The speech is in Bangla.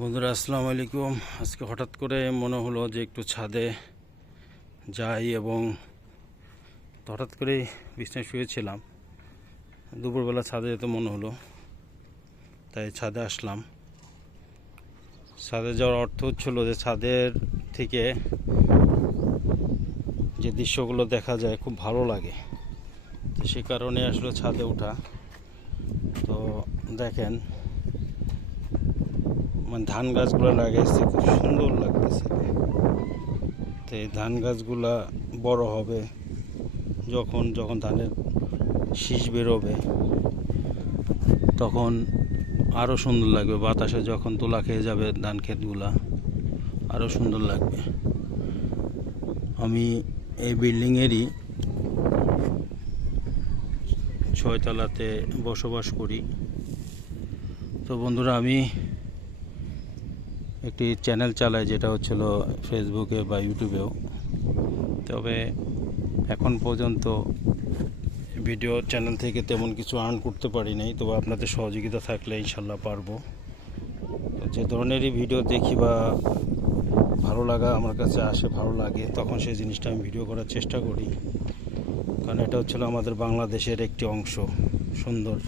বন্ধুরা আসসালামু আলাইকুম। আজকে হঠাৎ করে মনে হলো যে একটু ছাদে যাই, এবং হঠাৎ করেই বিছানায় শুয়েছিলাম, দুপুরবেলা ছাদে যেতে মনে হলো, তাই ছাদে আসলাম। ছাদে যাওয়ার অর্থ হচ্ছিল যে ছাদের থেকে যে দৃশ্যগুলো দেখা যায় খুব ভালো লাগে, তো সে কারণে আসলে ছাদে ওঠা। তো দেখেন, মানে ধান গাছগুলো লাগাইছে, খুব সুন্দর লাগতেছে। তো এই ধান গাছগুলা বড় হবে, যখন যখন ধানের শীষ বেরোবে তখন আরও সুন্দর লাগবে। বাতাসে যখন তোলা খেয়ে যাবে ধান ক্ষেতগুলা, আরও সুন্দর লাগবে। আমি এই বিল্ডিংয়েরই 6 তলাতে বসবাস করি। তো বন্ধুরা, আমি একটি চ্যানেল চালাই, যেটা হচ্ছিল ফেসবুকে বা ইউটিউবেও। তবে এখন পর্যন্ত ভিডিও চ্যানেল থেকে তেমন কিছু আর্ন করতে পারি নাই, তবে আপনাদের সহযোগিতা থাকলে ইনশাল্লাহ পারবো। যে ধরনেরই ভিডিও দেখি বা ভালো লাগা আমার কাছে আসে, ভালো লাগে, তখন সেই জিনিসটা আমি ভিডিও করার চেষ্টা করি, কারণ এটা হচ্ছিল আমাদের বাংলাদেশের একটি অংশ, সুন্দর